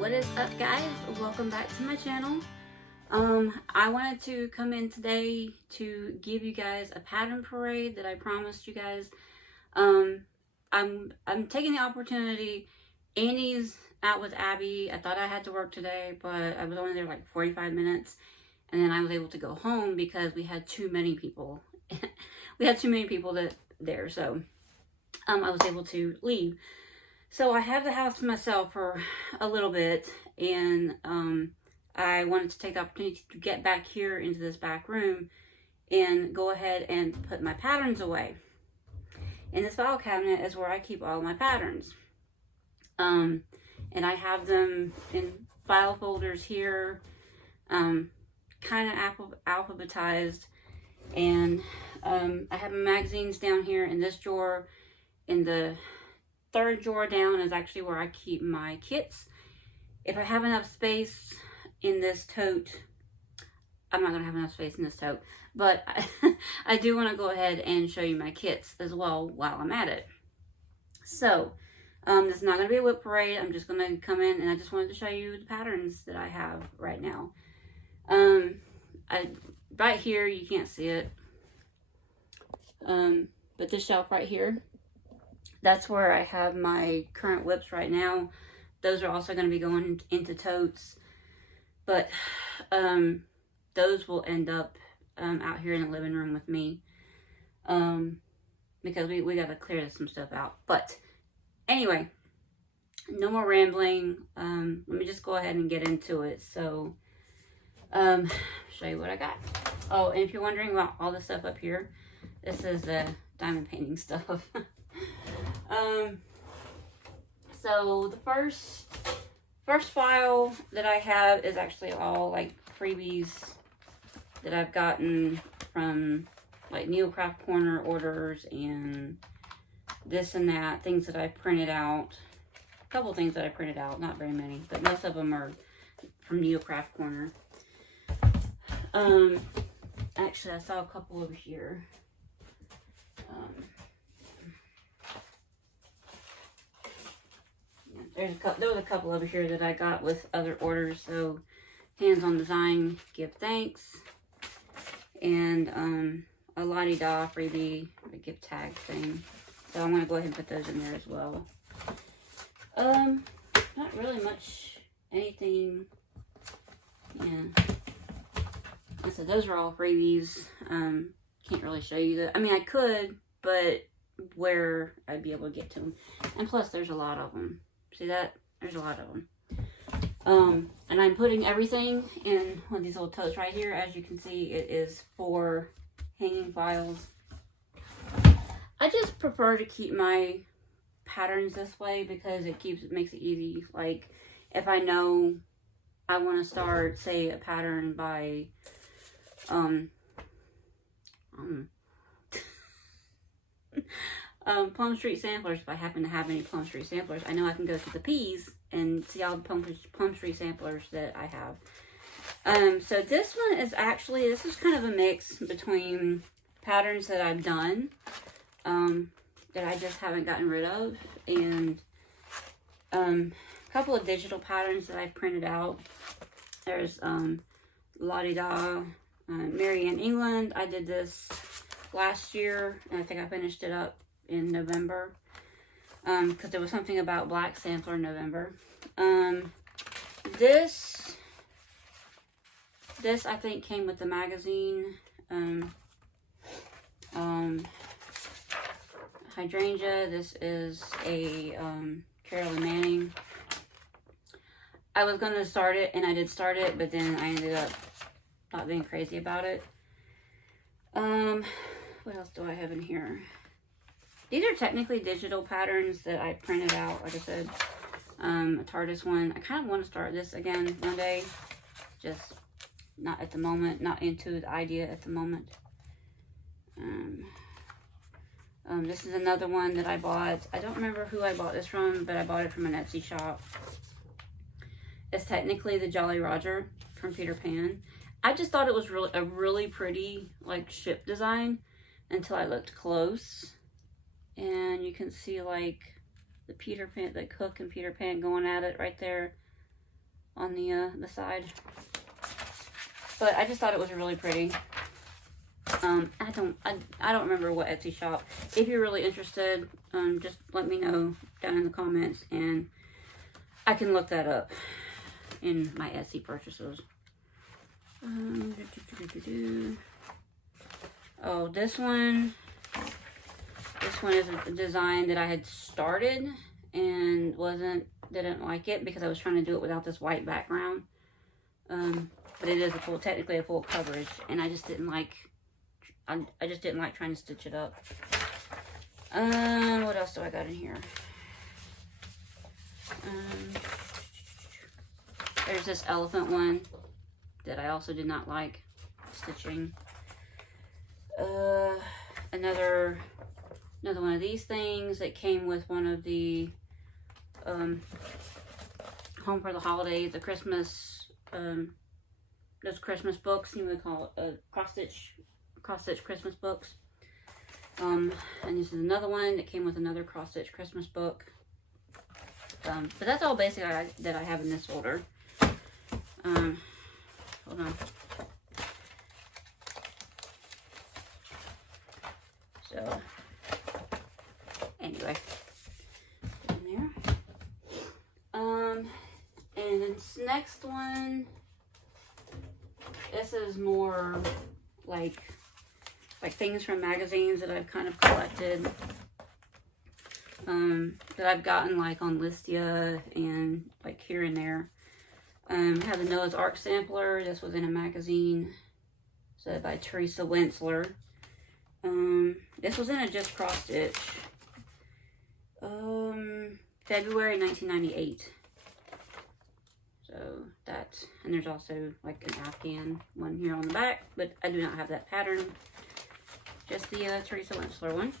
What is up, guys? Welcome back to my channel. I wanted to come in today to give you guys a pattern parade that I promised you guys. I'm taking the opportunity. Annie's out with Abby. I thought I had to work today, but I was only there like 45 minutes, and then I was able to go home because we had too many people. We had too many people there, so I was able to leave. So I have the house to myself for a little bit, and I wanted to take the opportunity to get back here into this back room and go ahead and put my patterns away. In this file cabinet is where I keep all my patterns. And I have them in file folders here, kind of alphabetized, and I have magazines down here in this drawer. In the third drawer down is actually where I keep my kits. If I have enough space in this tote, I'm not going to have enough space in this tote, but I do want to go ahead and show you my kits as well while I'm at it. So, this is not going to be a whip parade. I'm just going to come in, and I just wanted to show you the patterns that I have right now. Right here, you can't see it, but this shelf right here, that's where I have my current whips right now. Those are also going to be going into totes, but those will end up out here in the living room with me, because we got to clear some stuff out. But anyway, no more rambling. Let me just go ahead and get into it. So show you what I got. Oh, and if you're wondering about all the stuff up here, this is the diamond painting stuff. So the first file that I have is actually all like freebies that I've gotten from like Neocraft Corner orders and this and that, things that I printed out. A couple things that I printed out, not very many, but most of them are from Neocraft Corner. Actually, I saw a couple over here. There was a couple over here that I got with other orders. So, hands-on design, give thanks, and a la-di-da freebie, a gift tag thing. So I'm gonna go ahead and put those in there as well. Not really much anything. Yeah. So those are all freebies. Can't really show you that. I mean, I could, but where I'd be able to get to them. And plus, there's a lot of them. See that? There's a lot of them. And I'm putting everything in one of these little totes right here. As you can see, it is for hanging files. I just prefer to keep my patterns this way because it makes it easy. Like, if I know I want to start, say, a pattern by Plum Street Samplers. If I happen to have any Plum Street Samplers, I know I can go to the P's and see all the Plum Street Samplers that I have. So this one is actually, this is kind of a mix between patterns that I've done, that I just haven't gotten rid of, and a couple of digital patterns that I've printed out. There's La-di-da, Marianne, England. I did this last year, and I think I finished it up in November, because there was something about Black Sampler in November. This I think came with the magazine. Hydrangea, this is a Carolyn Manning. I was going to start it, and I did start it, but then I ended up not being crazy about it. What else do I have in here? These are technically digital patterns that I printed out, like I said. A TARDIS one. I kind of want to start this again one day. Just not at the moment. Not into the idea at the moment. This is another one that I bought. I don't remember who I bought this from, but I bought it from an Etsy shop. It's technically the Jolly Roger from Peter Pan. I just thought it was a really pretty, like, ship design until I looked close. And you can see, like, the Peter Pan, the Cook and Peter Pan going at it right there. on the side. But I just thought it was really pretty. I don't remember what Etsy shop. If you're really interested, just let me know down in the comments, and I can look that up in my Etsy purchases. Oh, this one is a design that I had started and didn't like it because I was trying to do it without this white background. But it is technically a full coverage, and I just didn't like trying to stitch it up. What else do I got in here? There's this elephant one that I also did not like stitching. Another one of these things that came with one of the Home for the Holidays, the Christmas, those Christmas books, you would call it cross stitch Christmas books. And this is another one that came with another cross stitch Christmas book. But that's all basically that I have in this folder. Hold on. So, anyway, in there. And this next one, this is more like things from magazines that I've kind of collected, that I've gotten like on Listia and like here and there. I have the Noah's Ark sampler. This was in a magazine, so by Teresa Wentzler. This was in a just cross stitch, February 1998. So that's, and there's also like an Afghan one here on the back, but I do not have that pattern. Just the Teresa Wentzler one.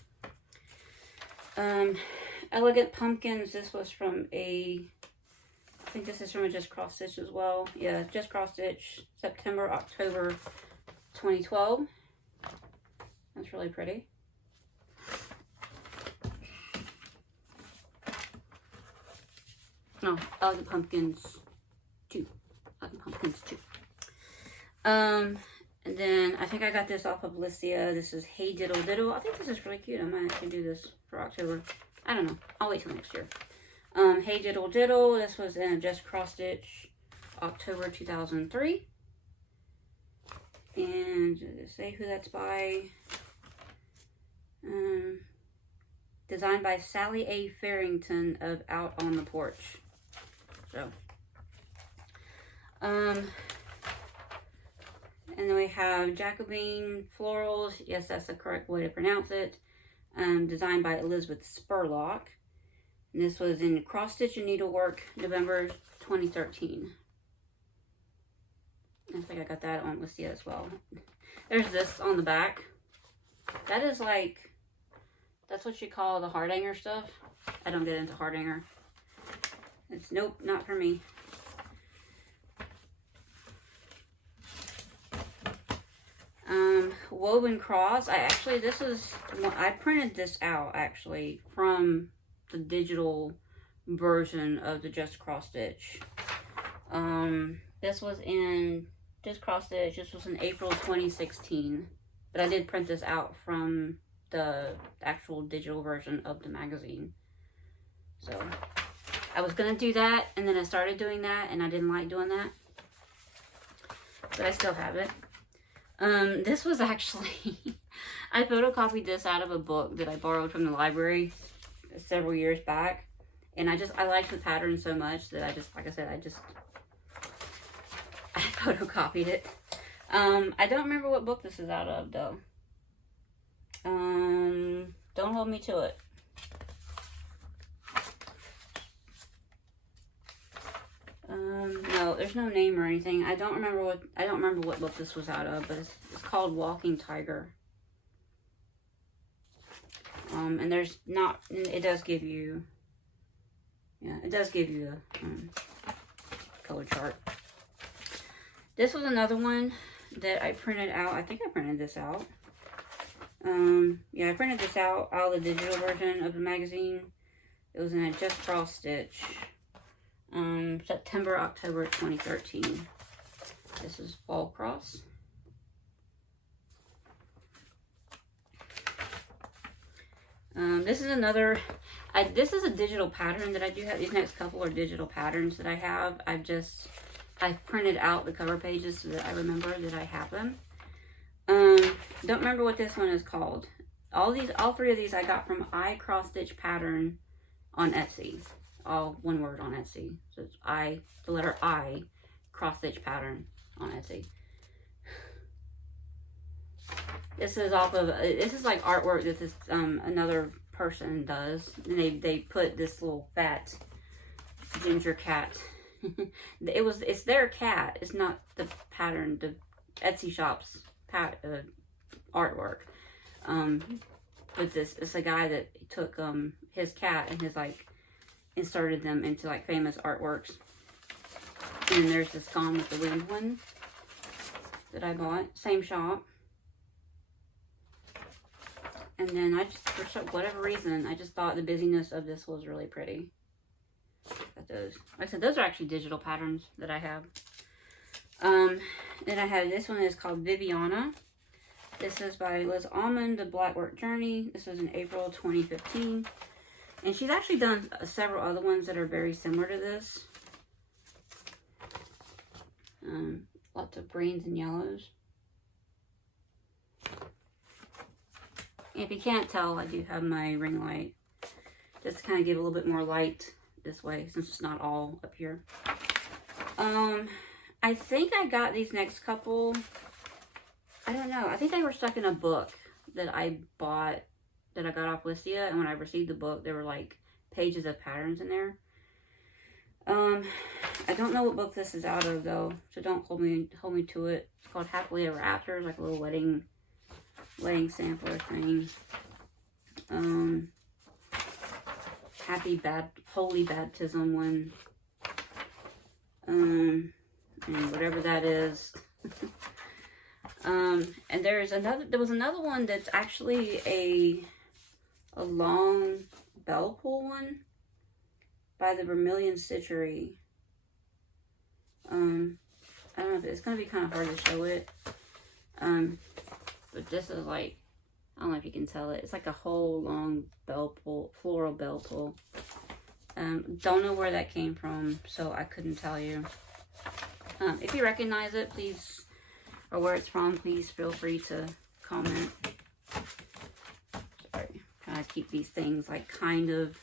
Elegant Pumpkins. This was from I think this is from a just cross stitch as well. Yeah, just cross stitch, September, October 2012. That's really pretty. No, Elegant Pumpkins 2. Elegant Pumpkins 2. And then I think I got this off of Listia. This is Hey Diddle Diddle. I think this is really cute. I might actually do this for October. I don't know. I'll wait till next year. Hey Diddle Diddle. This was in a just cross stitch, October 2003. And does it say who that's by? Designed by Sally A. Farrington of Out on the Porch. So, and then we have Jacobine Florals. Yes, that's the correct way to pronounce it. Designed by Elizabeth Spurlock. And this was in cross stitch and needlework, November 2013. I think I got that on Listia as well. There's this on the back. That is like, that's what you call the heart hanger stuff. I don't get into heart hanger. It's nope, not for me. Woven Cross. I printed this out actually from the digital version of the Just Cross Stitch. This was in Just Cross Stitch. This was in April 2016. But I did print this out from the actual digital version of the magazine. So I was gonna do that, and then I started doing that, and I didn't like doing that. But I still have it. This was actually, I photocopied this out of a book that I borrowed from the library several years back. And I liked the pattern so much that I photocopied it. I don't remember what book this is out of, though. Don't hold me to it. No, there's no name or anything. I don't remember what book this was out of, but it's called Walking Tiger. And there's not, it does give you, yeah, it does give you a color chart. This was another one that I printed out. I think I printed this out. Yeah, I printed this out of the digital version of the magazine. It was in a just cross stitch. September, October 2013. This is Fall Cross. This is another, this is a digital pattern that I do have. These next couple are digital patterns that I have. I've printed out the cover pages so that I remember that I have them. Don't remember what this one is called. All three of these I got from I Cross Stitch Pattern on Etsy. All one word on Etsy. So it's the letter I, Cross Stitch Pattern on Etsy. This is this is like artwork that this another person does. And they put this little fat ginger cat. It's their cat. It's not the pattern, the Etsy shop's artwork. But it's a guy that took his cat and has like inserted them into like famous artworks. And there's this Gone with the Wind one that I bought, same shop. And then for whatever reason, I just thought the busyness of this was really pretty. Got those. Like I said, those are actually digital patterns that I have. Then I have this one is called Viviana. This is by Liz Almond, The Blackwork Journey. This was in April 2015. And she's actually done several other ones that are very similar to this. Lots of greens and yellows. And if you can't tell, I do have my ring light. Just to kind of give a little bit more light this way, since it's not all up here. I think I got these next couple, I don't know, I think they were stuck in a book that I bought, that I got off Listia, and when I received the book, there were like pages of patterns in there. I don't know what book this is out of though, so don't hold me to it. It's called Happily Ever After. It's like a little wedding sampler thing. Holy Baptism one. And whatever that is. And there was another one that's actually a long bell pull one by the Vermilion Stitchery. I don't know if it's gonna be kind of hard to show it. But this is like, I don't know if you can tell it. It's like a whole long bell pull, floral bell pull. Don't know where that came from, so I couldn't tell you. If you recognize it, please, or where it's from, please feel free to comment. Sorry, trying to keep these things like kind of,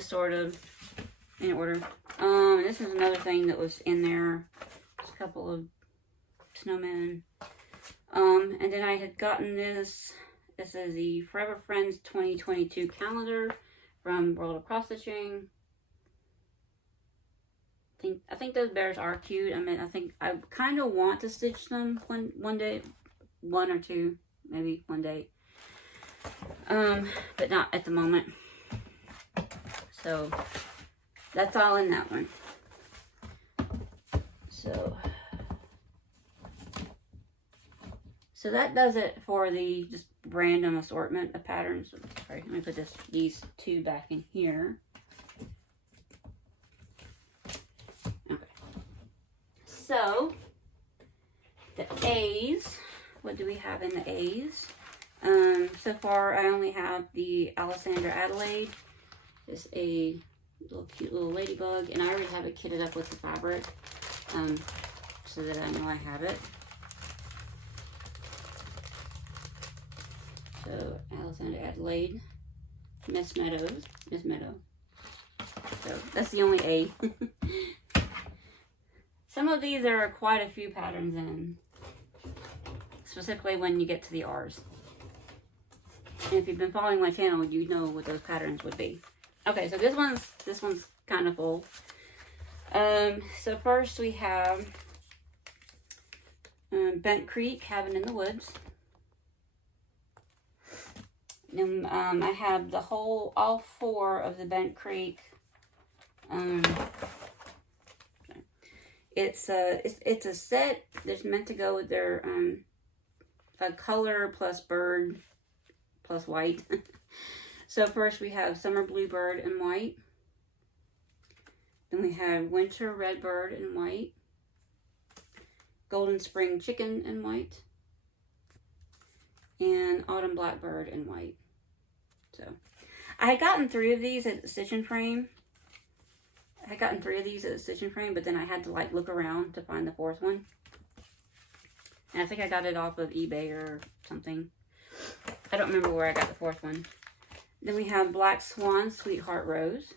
sort of in order. This is another thing that was in there. Just a couple of snowmen. And then I had gotten this. This is the Forever Friends 2022 calendar from World of Cross Stitching. I think those bears are cute. I mean, I think I kind of want to stitch them one day, one or two, maybe one day. But not at the moment. So that's all in that one. So that does it for the just random assortment of patterns. Sorry, let me put these two back in here. Okay. So the A's, what do we have in the A's? So far I only have the Alessandra Adelaide. It's a cute little ladybug, and I already have it kitted up with the fabric, so that I know I have it. So Alessandra Adelaide, Miss Meadow. So that's the only A. Some of these there are quite a few patterns in, specifically when you get to the R's. And if you've been following my channel, you know what those patterns would be. Okay, so this one's kind of full. So first we have Bent Creek, Cabin in the Woods. And I have all four of the Bent Creek. It's a set that's meant to go with their a color plus bird plus white. So first we have Summer Bluebird in white. Then we have Winter Redbird in white. Golden Spring Chicken in white. And Autumn Blackbird in white. So, I had gotten 3 of these at the Stitch and Frame. But then I had to like look around to find the 4th one. And I think I got it off of eBay or something. I don't remember where I got the 4th one. Then we have Black Swan Sweetheart Rose.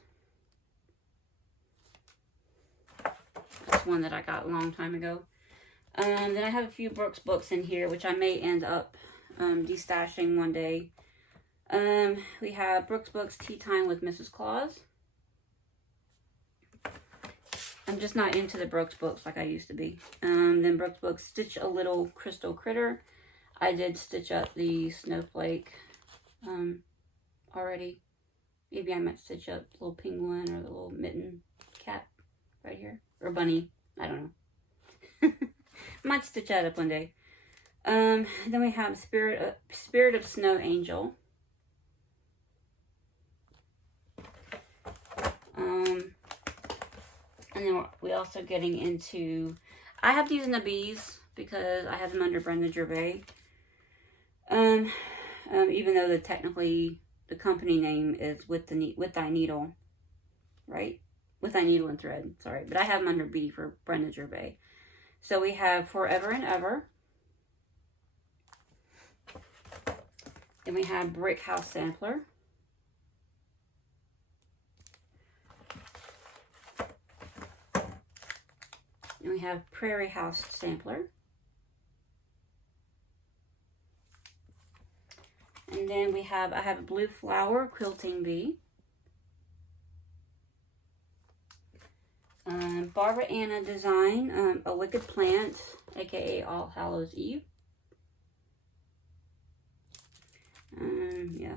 That's one that I got a long time ago. Then I have a few Brooks books in here, which I may end up destashing one day. We have Brooks Books Tea Time with Mrs. Claus. I'm just not into the Brooks books like I used to be. Then Brooks Books Stitch a Little Crystal Critter. I did stitch up the snowflake already. Maybe I might stitch up the little penguin or the little mitten cat right here. Or bunny. I don't know. Might stitch that up one day. Then we have Spirit of Snow Angel. And then we also getting into, I have these in the bees because I have them under Brenda Gervais. Even though technically the company name is With Thy Needle, right? With Thy Needle and Thread, sorry. But I have them under B for Brenda Gervais. So we have Forever and Ever. Then we have Brick House Sampler. And we have Prairie House Sampler. And then I have a Blue Flower Quilting Bee. Barbara Anna design, A Wicked Plant, aka All Hallows Eve. Yeah.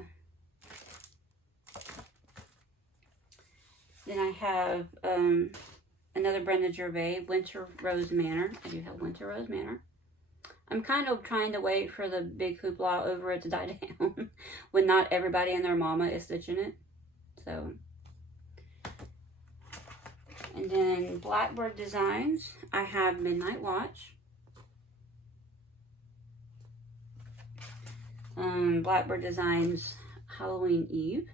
Then I have another Brenda Gervais, Winter Rose Manor. I do have Winter Rose Manor. I'm kind of trying to wait for the big hoopla over it to die down when not everybody and their mama is stitching it. So, and then Blackbird Designs, I have Midnight Watch. Blackbird Designs Halloween Eve.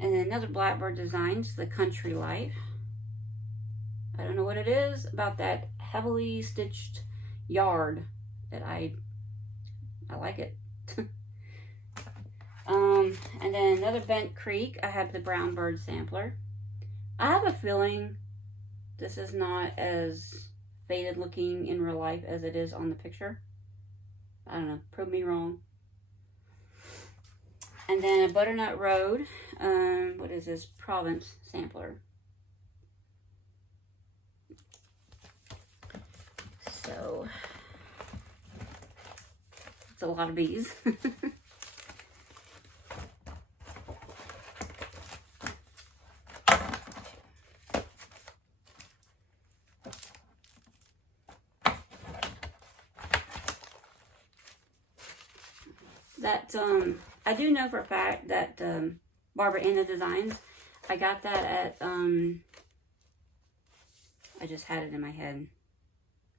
And then another Blackbird Designs, The Country Life. I don't know what it is about that heavily stitched yard that I like it. And then another Bent Creek, I have the Brown Bird Sampler. I have a feeling this is not as faded looking in real life as it is on the picture. I don't know, prove me wrong. And then a Butternut Road, what is this? Provence Sampler. So, it's a lot of bees. That, I do know for a fact that Barbara Anna Designs, I got that at, I just had it in my head,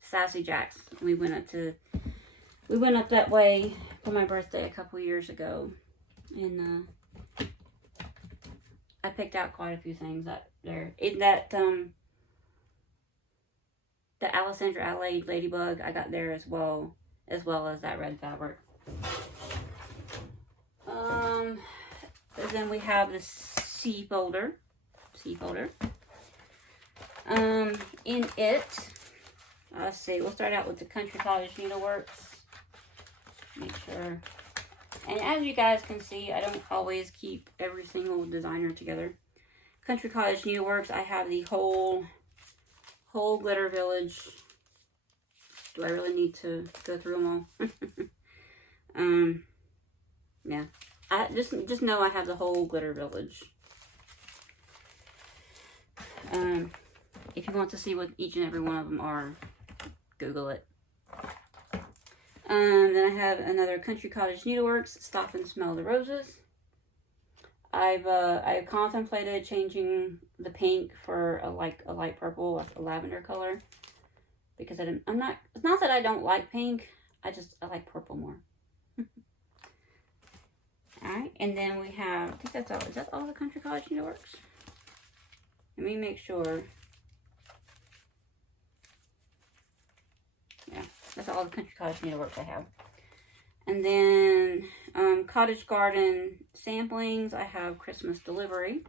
Sassy Jack's. We went up that way for my birthday a couple years ago, and I picked out quite a few things that there. The Alessandra Adelaide Ladybug I got there as well as that red fabric. Then we have the C folder. In it, let's see, we'll start out with the Country Cottage Needleworks. Make sure. And as you guys can see, I don't always keep every single designer together. Country Cottage Needleworks, I have the whole Glitter Village. Do I really need to go through them all? Yeah. I just know I have the whole Glitter Village. If you want to see what each and every one of them are, Google it. Then I have another Country Cottage Needleworks, Stop and Smell the Roses. I've contemplated changing the pink for a light purple, like a lavender color, because I'm not. It's not that I don't like pink. I like purple more. All right, and then we have. I think that's all. Is that all the Country College Needleworks? Let me make sure. Yeah, that's all the Country College Needleworks I have. And then Cottage Garden samplings, I have Christmas Delivery.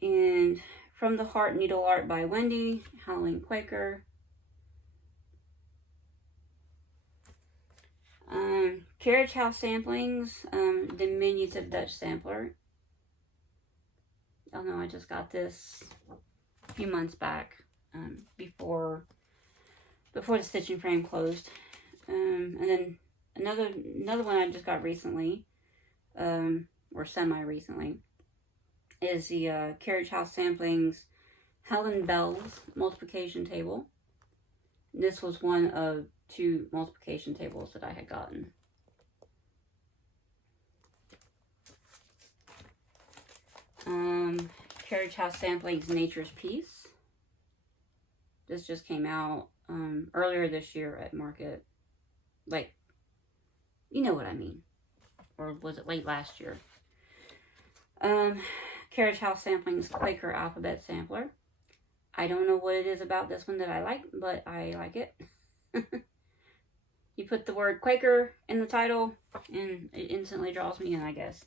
And From the Heart Needle Art by Wendy, Halloween Quaker. Carriage House samplings, Diminutive Dutch Sampler. Oh no, I just got this a few months back, before the stitching frame closed. And then another one I just got recently, or semi-recently, is the Carriage House Samplings Helen Bell's multiplication table. This was one of 2 multiplication tables that I had gotten. Carriage House Samplings Nature's Peace. This just came out earlier this year at market. Like, you know what I mean. Or was it late last year? Carriage House Samplings Quaker Alphabet Sampler. I don't know what it is about this one that I like, but I like it. You put the word Quaker in the title, and it instantly draws me in, I guess.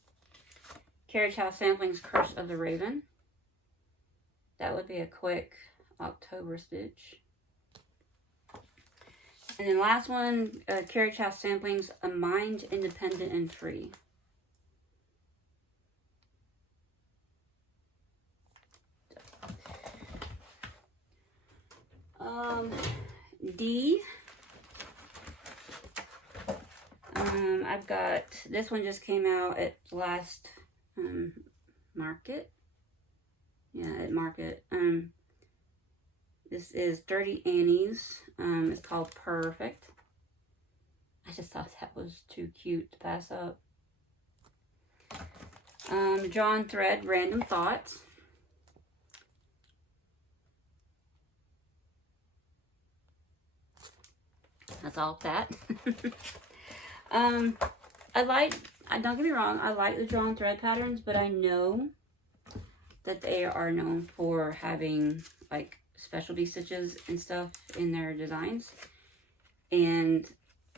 Carriage House Samplings Curse of the Raven. That would be a quick October stitch. And then last one, Carriage House Samplings, A Mind Independent and Free. D. I've got, this one just came out at last market. Yeah, at market. This is Dirty Annie's. It's called Perfect. I just thought that was too cute to pass up. Drawn Thread Random Thoughts. That's all of that. Don't get me wrong, I like the drawn thread patterns, but I know that they are known for having like specialty stitches and stuff in their designs. And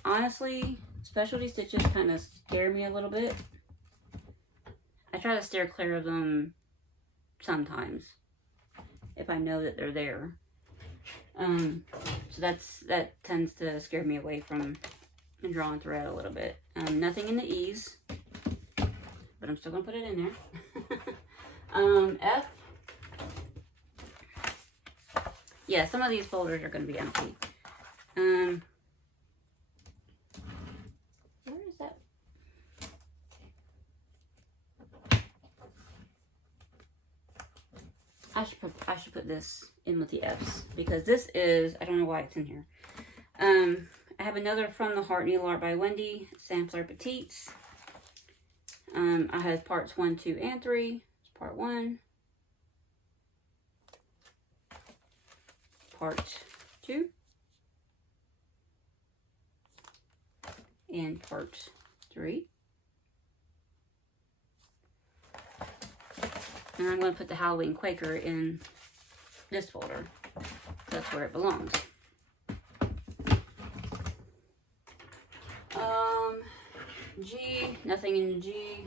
honestly, specialty stitches kind of scare me a little bit. I try to steer clear of them sometimes if I know that they're there. So that tends to scare me away from drawn thread a little bit. Nothing in the E's, but I'm still gonna put it in there. F. Yeah, some of these folders are gonna be empty. Where is that? I should put this in with the F's, because this is, I don't know why it's in here. I have another From the Heart Needle Art by Wendy, Sampler Petites. I have parts 1, 2, and 3. It's part 1. Part 2. And part 3. And I'm going to put the Halloween Quaker in this folder. That's where it belongs. G, nothing in the G.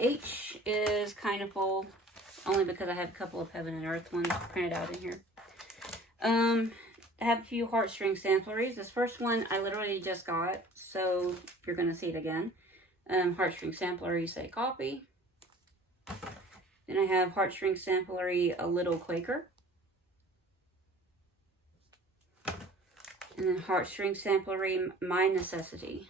H is kind of full, only because I have a couple of Heaven and Earth ones printed out in here. I have a few heartstring sampleries. This first one I literally just got, so you're going to see it again. Heartstring samplery, say copy. Then I have heartstring samplery, A Little Quaker. And then heartstring samplery, My Necessity.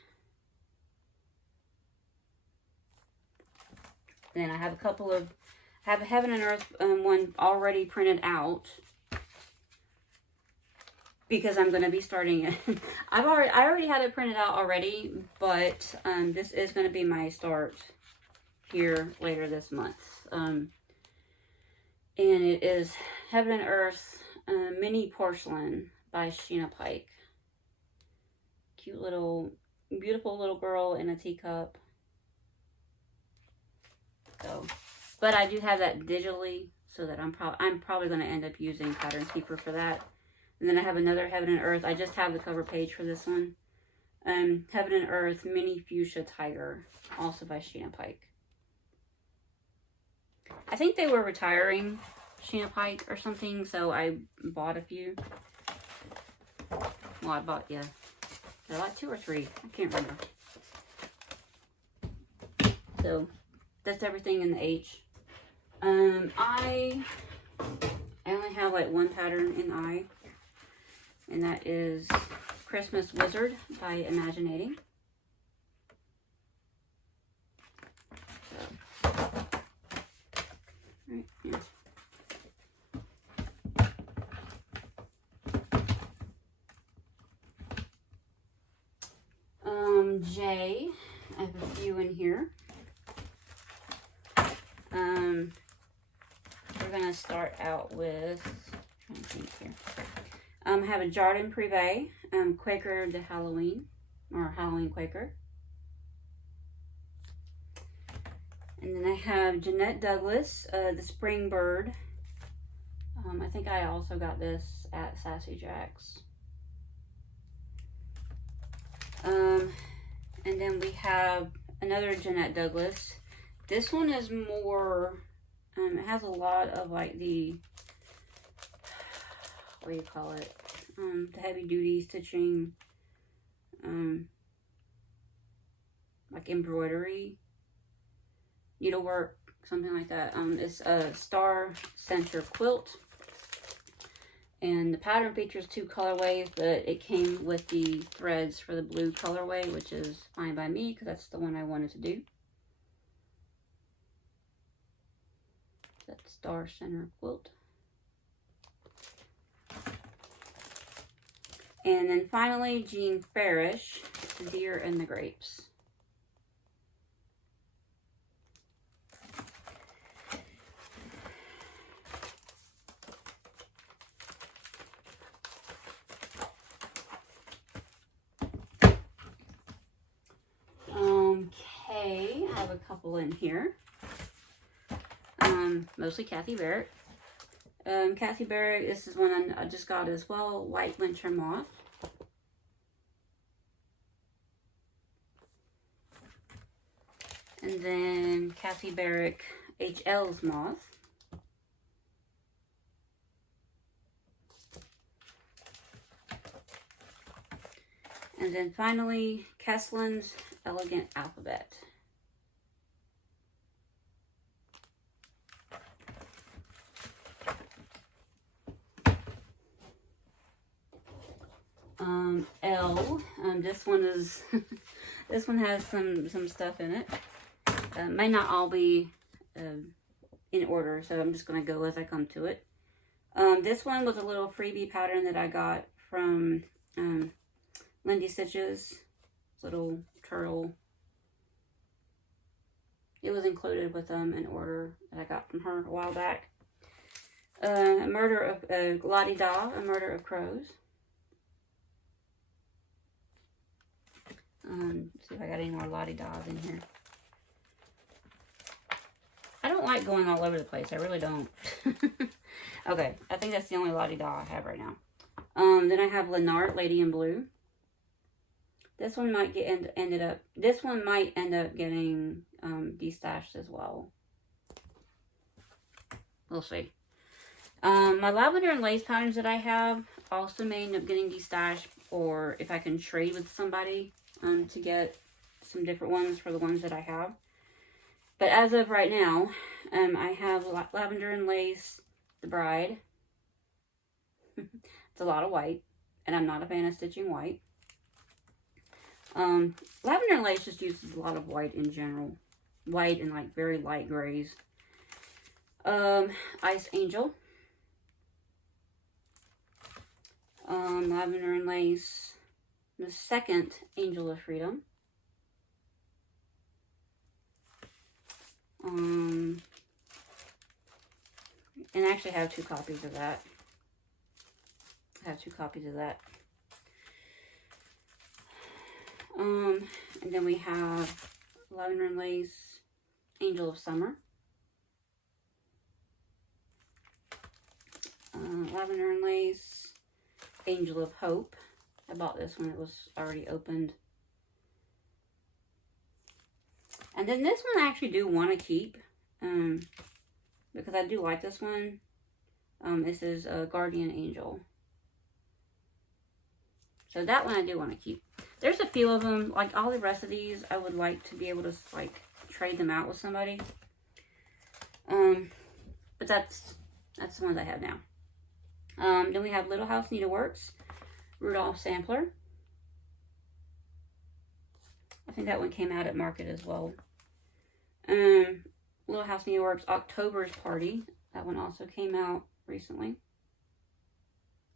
And then I have a Heaven and Earth one already printed out. because I'm going to be starting it. I already had it printed out already, but this is going to be my start here later this month. And it is Heaven and Earth Mini Porcelain by Sheena Pike. Cute little, beautiful little girl in a teacup. So, but I do have that digitally, so that I'm probably going to end up using Pattern Keeper for that. And then I have another Heaven and Earth. I just have the cover page for this one. Heaven and Earth Mini Fuchsia Tiger, also by Sheena Pike. I think they were retiring Sheena Pike or something, so I bought a few. Well, I bought, yeah. They're like 2 or 3. I can't remember. So, that's everything in the H. I only have like one pattern in I, and that is Christmas Wizard by Imaginating. So, right here. J, I have a few in here. We're gonna start out with, I'm trying to think here. I have a Jardin Privé, Quaker de Halloween, or Halloween Quaker. And then I have Jeanette Douglas, the Spring Bird. I think I also got this at Sassy Jack's. And then we have another Jeanette Douglas. This one is more, it has a lot of like the, what do you call it? The heavy duty stitching, like embroidery, needlework, something like that. It's a Star Center quilt. And the pattern features 2 colorways, but it came with the threads for the blue colorway, which is fine by me because that's the one I wanted to do. That Star Center quilt. And then finally, Jean Farish, The Deer and the Grapes. Okay, I have a couple in here. Mostly Kathy Barrett. Kathy Barrett, this is one I just got as well, White Winter Moth. And then Kathy Barrett, HL's Moth. And then finally, Kesslin's Elegant Alphabet. L. This one is this one has some stuff in it. May not all be in order, so I'm just going to go as I come to it. This one was a little freebie pattern that I got from Lindy Stitches. Little turtle. It was included with an order that I got from her a while back. A Murder of La-Di-Da, A Murder of Crows. Let's see if I got any more La-Di-Das in here. I don't like going all over the place. I really don't. Okay, I think that's the only La-Di-Da I have right now. Then I have Lenart, Lady in Blue. This one might get this one might end up getting destashed as well. We'll see. My lavender and lace patterns that I have also may end up getting destashed, or if I can trade with somebody to get some different ones for the ones that I have. But as of right now, I have lavender and lace, the Bride. It's a lot of white, and I'm not a fan of stitching white. Lavender and lace just uses a lot of white in general. White and like very light grays. Ice Angel. Lavender and Lace, the second Angel of Freedom. And I actually have 2 copies of that. I have 2 copies of that. And then we have Lavender and Lace, Angel of Summer. Lavender and Lace, Angel of Hope. I bought this when it was already opened. And then this one I actually do want to keep, because I do like this one. This is a Guardian Angel. So that one I do want to keep. There's a few of them, like all the rest of these, I would like to be able to like trade them out with somebody. But that's the ones I have now. Then we have Little House Needleworks, Rudolph Sampler. I think that one came out at market as well. Little House Needleworks, October's Party. That one also came out recently.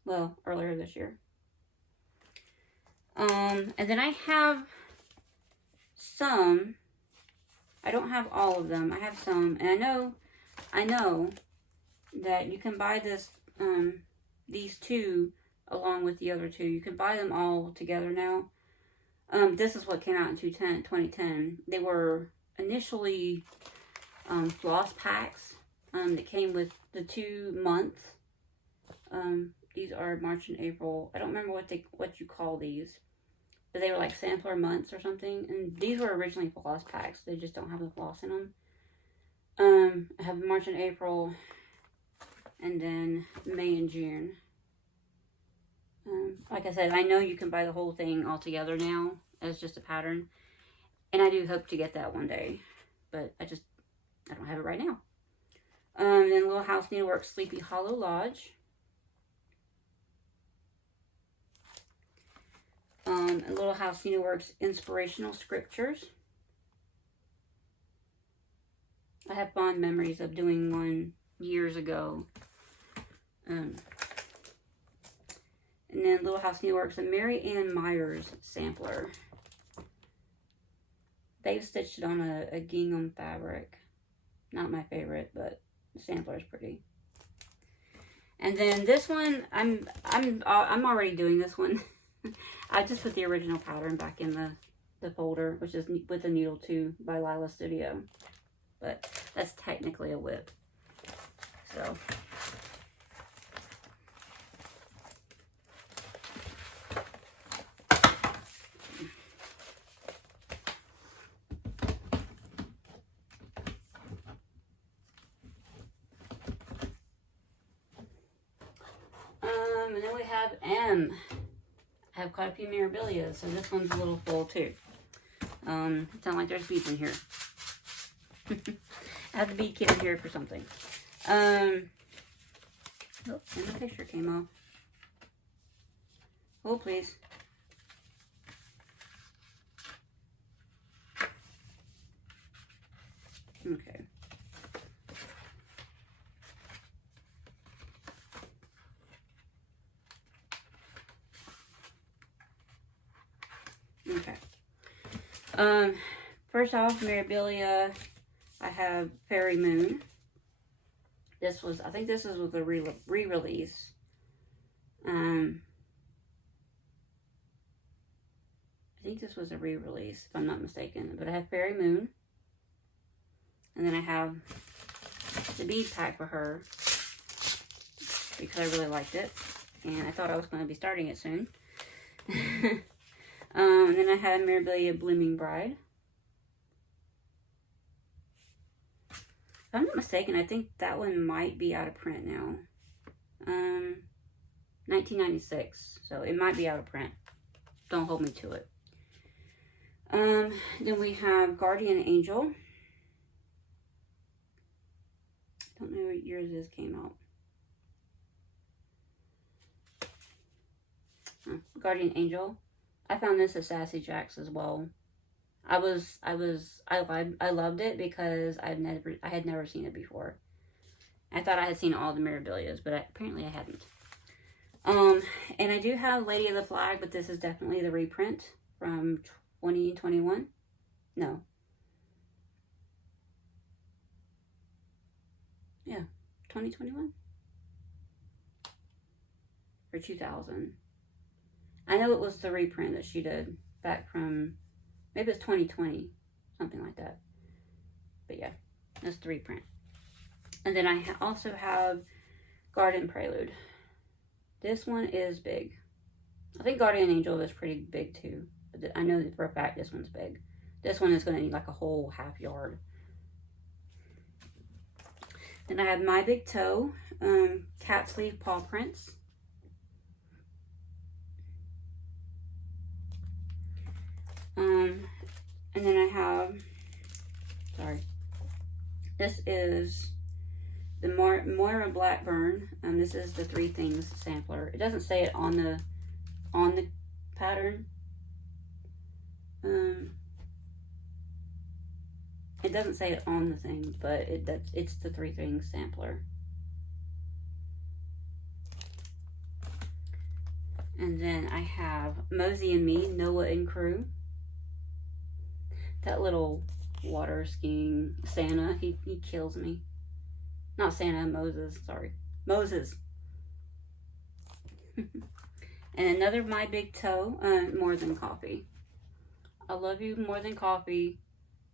Well, earlier this year. And then I have some. I don't have all of them. I have some. And I know that you can buy this, these 2 along with the other 2. You can buy them all together now. This is what came out in 2010. They were initially floss packs that came with the 2 months. These are March and April. I don't remember what you call these, but they were like sampler months or something. And these were originally floss packs. They just don't have the floss in them. I have March and April, and then May and June. Like I said, I know you can buy the whole thing all together now as just a pattern. And I do hope to get that one day. But I don't have it right now. Then Little House Needleworks Sleepy Hollow Lodge. And Little House Needleworks Inspirational Scriptures. I have fond memories of doing one years ago. And then Little House Needleworks, a Mary Ann Myers sampler. They've stitched it on a gingham fabric. Not my favorite, but the sampler is pretty. And then this one, I'm already doing this one. I just put the original pattern back in the folder, which is with the Needle 2 by Lila Studio. But that's technically a whip. So and then we have M. I have quite a few memorabilia, so this one's a little full too. It's not like there's beads in here. I have the bead kit in here for something. Oh, and the picture came off. Oh, please. Okay. Okay. First off, memorabilia, I have Fairy Moon. This was, I think this is with a re-release. I think this was a re-release, if I'm not mistaken. But I have Fairy Moon. And then I have the bead pack for her, because I really liked it. And I thought I was going to be starting it soon. And then I had memorabilia Blooming Bride. If I'm not mistaken, I think that one might be out of print now. 1996, so it might be out of print. Don't hold me to it. Then we have Guardian Angel. Don't know what year this came out. Guardian Angel. I found this at Sassy Jack's as well. I loved it because I had never seen it before. I thought I had seen all the memorabilias, but apparently I hadn't. And I do have Lady of the Flag, but this is definitely the reprint from 2021. No. Yeah, 2021 or 2000. I know it was the reprint that she did back from, maybe it's 2020, something like that. But yeah, that's the reprint. And then I also have Garden Prelude. This one is big. I think Guardian Angel is pretty big too. But I know for a fact this one's big. This one is going to need like a whole half yard. Then I have My Big Toe, cat sleeve paw prints. And then I have, sorry, this is the Moira Blackburn. This is the Three Things sampler. It doesn't say it on the pattern. It doesn't say it on the thing, but it's the Three Things sampler. And then I have Mosey and Me, Noah and Crew. That little water skiing Santa, he kills me. Not Santa, Moses, sorry. Moses. And another My Big Toe, More Than Coffee. I love you more than coffee,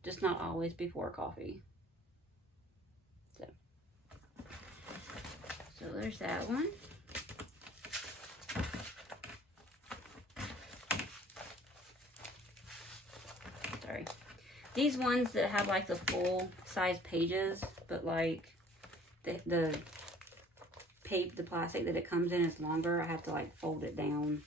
just not always before coffee. So there's that one. Sorry. These ones that have like the full size pages, but like the plastic that it comes in is longer. I have to like fold it down.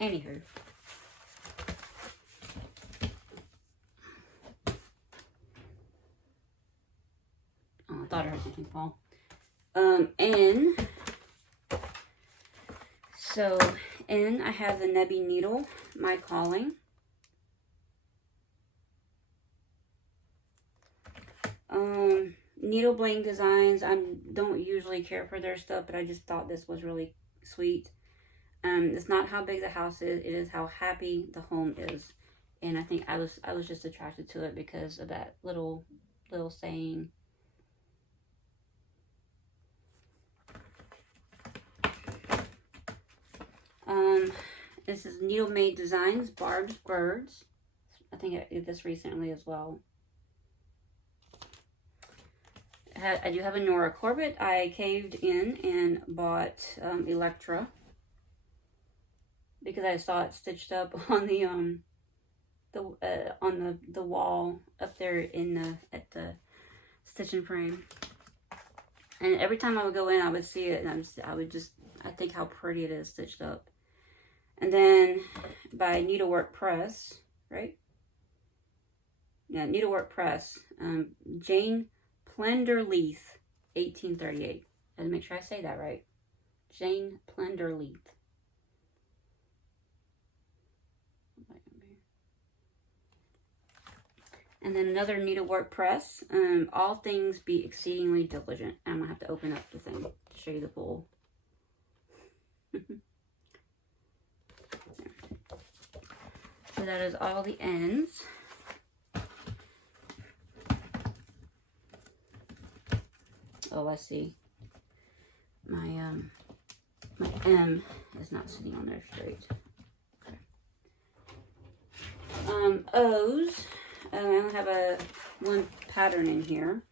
Anywho. Oh, I thought I heard something fall. And I have the Nebby Needle, My Calling. Needle Bling Designs. I don't usually care for their stuff, but I just thought this was really sweet. It's not how big the house is, it is how happy the home is. And I think I was just attracted to it because of that little saying. This is Needle Made Designs, Barb's Birds. I think I did this recently as well. I do have a Nora Corbett. I caved in and bought Electra because I saw it stitched up on the wall up there at the stitching frame. And every time I would go in, I would see it, and I think how pretty it is stitched up. And then by Needlework Press, right? Yeah, Needlework Press. Jane Plenderleith, 1838. I had to make sure I say that right. Jane Plenderleith. And then another Needlework Press. All Things Be Exceedingly Diligent. I'm going to have to open up the thing to show you the full. So that is all the ends. Oh, I see. My M is not sitting on there straight. Okay. O's. I only have one pattern in here.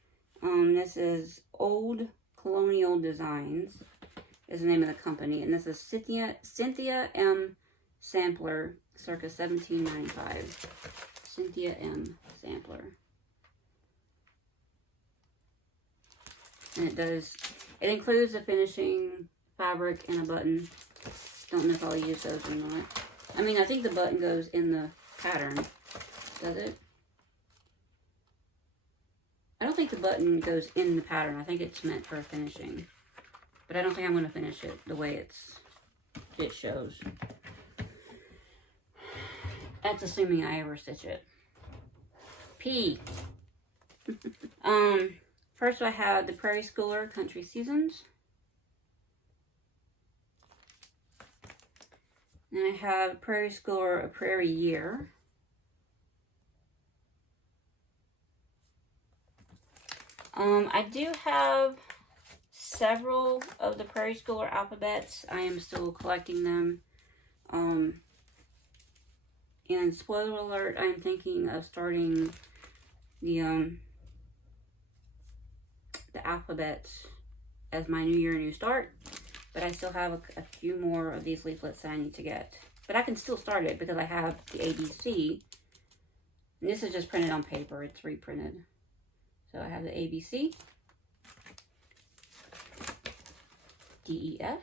This is Old Colonial Designs is the name of the company, and this is Cynthia M. Sampler, circa 1795. Cynthia M. Sampler. And it includes a finishing fabric and a button. Don't know if I'll use those or not. I mean, I think the button goes in the pattern. Does it? I don't think the button goes in the pattern. I think it's meant for finishing. But I don't think I'm going to finish it the way it shows. That's assuming I ever stitch it. P. First I have the Prairie Schooler Country Seasons. Then I have Prairie Schooler A Prairie Year. I do have several of the Prairie Schooler alphabets. I am still collecting them. And spoiler alert, I'm thinking of starting the alphabet as my New Year, New Start. But I still have a few more of these leaflets that I need to get. But I can still start it because I have the ABC. And this is just printed on paper. It's reprinted. So I have the ABC, DEF,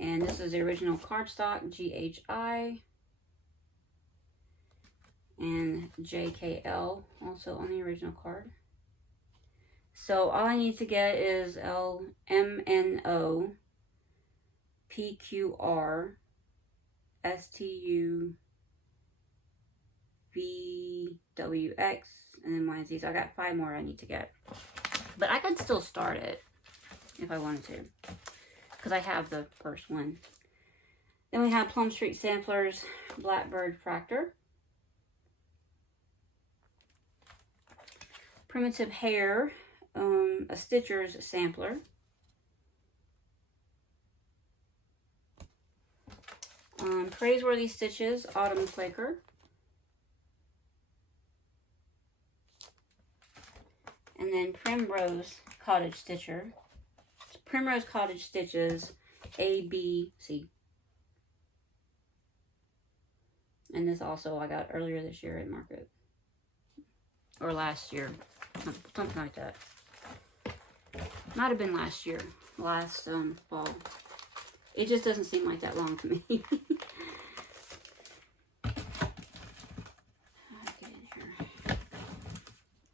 and this is the original cardstock, GHI, and JKL, also on the original card. So all I need to get is LMNO, PQR, STU, VWX, and then YZ. So I got 5 more I need to get. But I could still start it if I wanted to, because I have the first one. Then we have Plum Street Samplers, Blackbird Fractor, Primitive Hair, a Stitcher's Sampler, Praiseworthy Stitches, Autumn Quaker, and then Primrose Cottage Stitcher. Primrose Cottage Stitches, ABC. And this also I got earlier this year at market. Or last year. Something like that. Might have been last year. Last fall. It just doesn't seem like that long to me.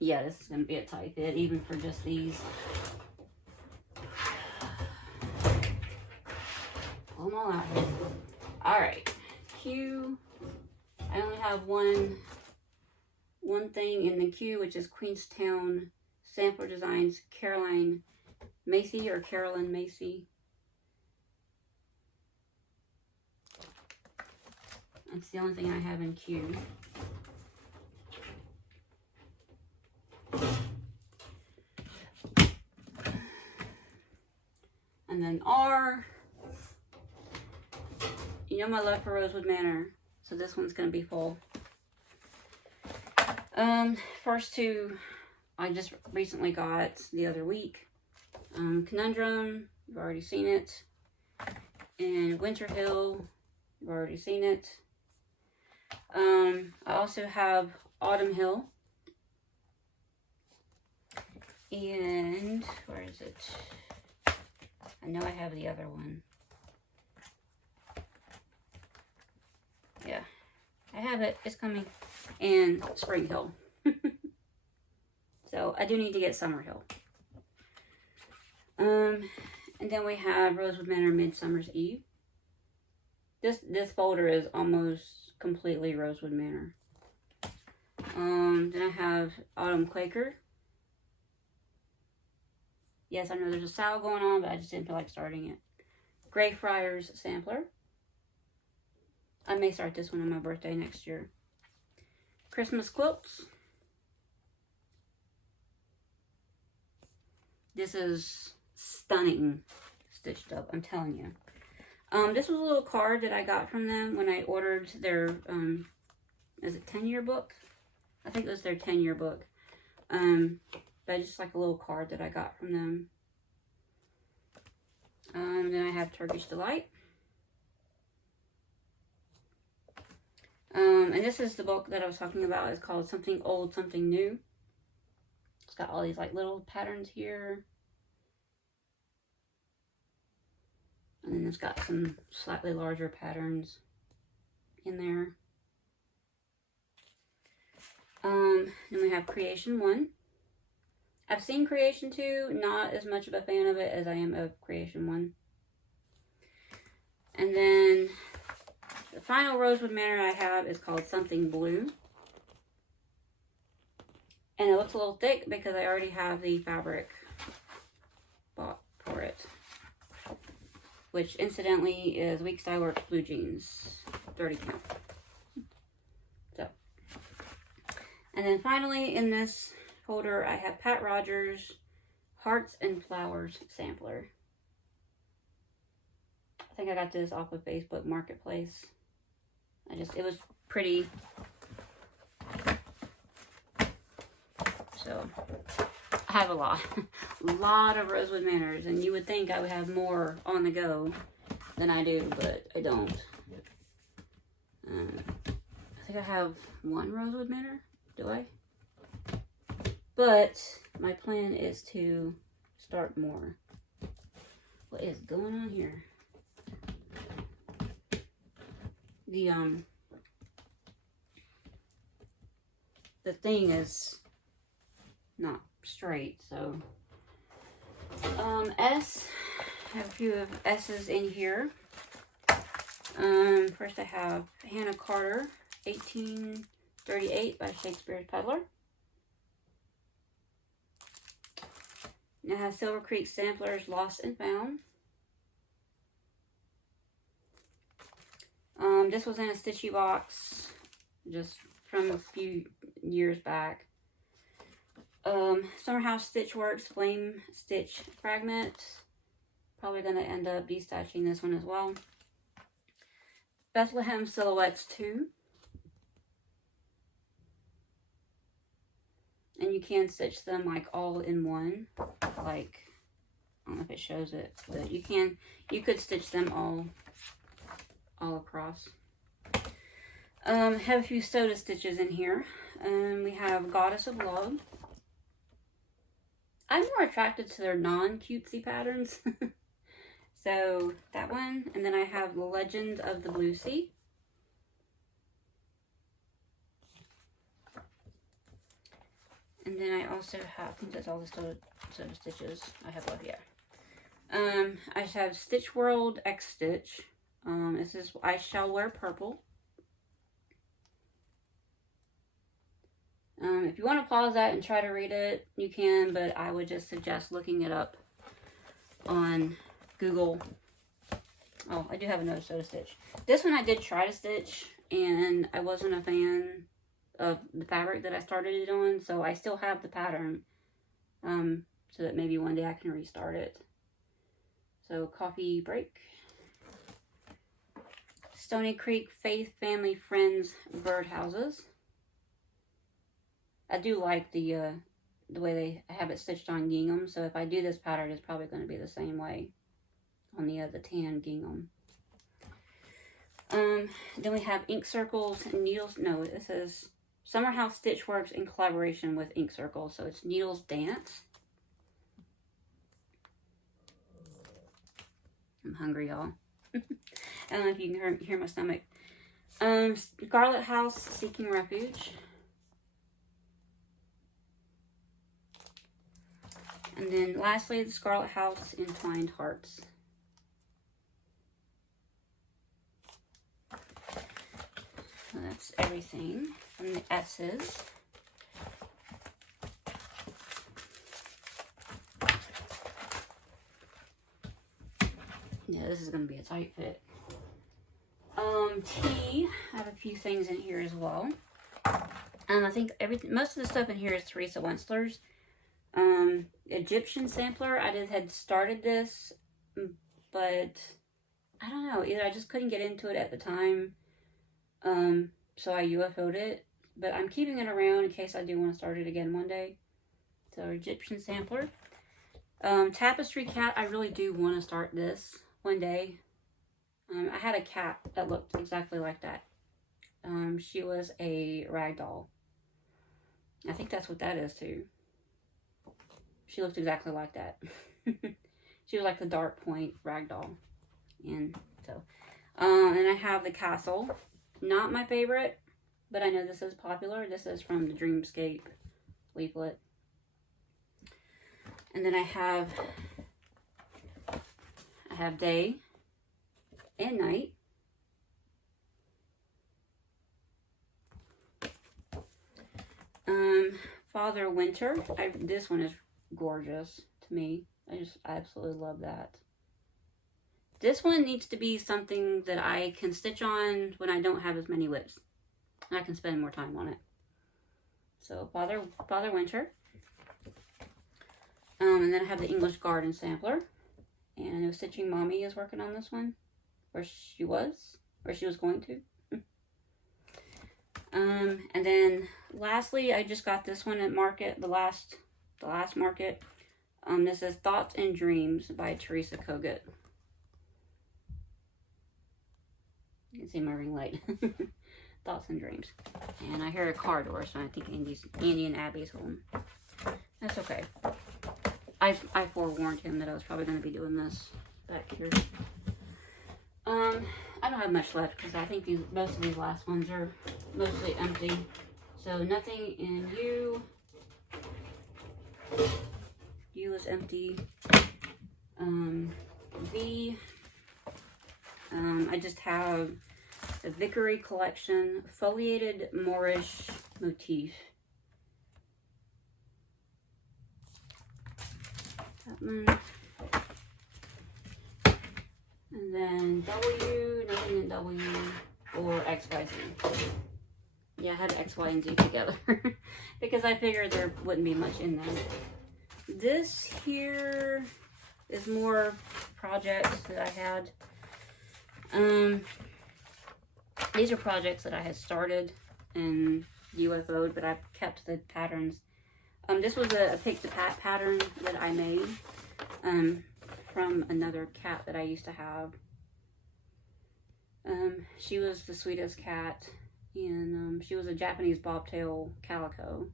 Yeah, this is going to be a tight fit, even for just these. Pull them all out here. Alright. Q. I only have one thing in the queue, which is Queenstown Sampler Designs Caroline Macy, or Carolyn Macy. That's the only thing I have in queue. And then R. You know my love for Rosewood Manor, so this one's going to be full. First two I just recently got the other week. Conundrum, you've already seen it. And Winter Hill, you've already seen it. I also have Autumn Hill. And where is it? I know I have the other one. Yeah, I have it. It's coming. And Spring Hill. So I do need to get Summer Hill. And then we have Rosewood Manor Midsummer's Eve. This folder is almost completely Rosewood Manor. Then I have Autumn Quaker. Yes, I know there's a sale going on, but I just didn't feel like starting it. Greyfriars Sampler. I may start this one on my birthday next year. Christmas Quilts. This is stunning stitched up, I'm telling you. This was a little card that I got from them when I ordered their, is it 10-year book? I think it was their 10-year book. But just like a little card that I got from them. Then I have Turkish Delight. And this is the book that I was talking about. It's called Something Old, Something New. It's got all these like little patterns here. And then it's got some slightly larger patterns in there. Then we have Creation 1. I've seen Creation 2, not as much of a fan of it as I am of Creation 1. And then the final Rosewood Manor I have is called Something Blue. And it looks a little thick because I already have the fabric bought for it. Which, incidentally, is Week Style Works Blue Jeans. 30 count. So. And then finally, in this holder, I have Pat Rogers Hearts and Flowers sampler. I think I got this off of Facebook Marketplace. It was pretty. So, I have a lot. A lot of Rosewood Manors. And you would think I would have more on the go than I do, but I don't. I think I have one Rosewood Manor. Do I? But my plan is to start more. What is going on here? The thing is not straight, so S, I have a few of S's in here. First I have Hannah Carter, 1838 by Shakespeare's Peddler. And I have Silver Creek Samplers, Lost and Found. This was in a stitchy box, just from a few years back. Summer House Stitch Works Flame Stitch Fragment. Probably going to end up destitching this one as well. Bethlehem Silhouettes 2. And you can stitch them like all in one. Like, I don't know if it shows it, but you could stitch them all across. Have a few soda stitches in here. We have Goddess of Love. I'm more attracted to their non-cutesy patterns. So, that one. And then I have Legend of the Blue Sea. And then I also have, I think that's all the soda stitches I have left, yeah. I just have Stitch World X Stitch. This is I Shall Wear Purple. If you want to pause that and try to read it, you can, but I would just suggest looking it up on Google. Oh, I do have another soda stitch. This one I did try to stitch, and I wasn't a fan of the fabric that I started it on, so I still have the pattern, so that maybe one day I can restart it. So, Coffee Break. Stony Creek Faith Family Friends Birdhouses. I do like the way they have it stitched on gingham, so if I do this pattern, it's probably going to be the same way on the tan gingham. Then we have Ink Circles and Needles. No, this is Summer House Stitch Works in collaboration with Ink Circles, so it's Needles Dance. I'm hungry, y'all. I don't know if you can hear my stomach. Scarlet House Seeking Refuge. And then lastly, the Scarlet House Entwined Hearts. So that's everything from the S's. Yeah, this is going to be a tight fit. T, I have a few things in here as well. I think most of the stuff in here is Teresa Wentzler's. Egyptian sampler. I had started this, but I don't know. Either I just couldn't get into it at the time, so I UFO'd it. But I'm keeping it around in case I do want to start it again one day. So Egyptian sampler. Tapestry cat. I really do want to start this one day. I had a cat that looked exactly like that. She was a rag doll. I think that's what that is too. She looked exactly like that. She was like the dark point rag doll. And so, and I have the castle. Not my favorite, but I know this is popular. This is from the Dreamscape leaflet. And then I have day and night. Father Winter. This one is gorgeous to me. I just absolutely love that. This one needs to be something that I can stitch on when I don't have as many whips. And I can spend more time on it. So Father Winter. And then I have the English Garden Sampler. And I know Stitching Mommy is working on this one. Or she was going to. And then lastly, I just got this one at market, the last market. This is Thoughts and Dreams by Teresa Kogut. You can see my ring light. Thoughts and Dreams. And I hear a car door, so I think Andy and Abby's home. That's okay. I forewarned him that I was probably going to be doing this back here. I don't have much left because I think most of these last ones are mostly empty. So nothing in U. U is empty. V. I just have the Vickery Collection Foliated Moorish Motif. That one. And then W, nothing in W, or X, Y, Z. Yeah, I had X, Y, and Z together. Because I figured there wouldn't be much in there. This here is more projects that I had. These are projects that I had started and UFO'd, but I've kept the patterns. This was a Pick the Pat pattern that I made from another cat that I used to have. She was the sweetest cat, and she was a Japanese bobtail calico.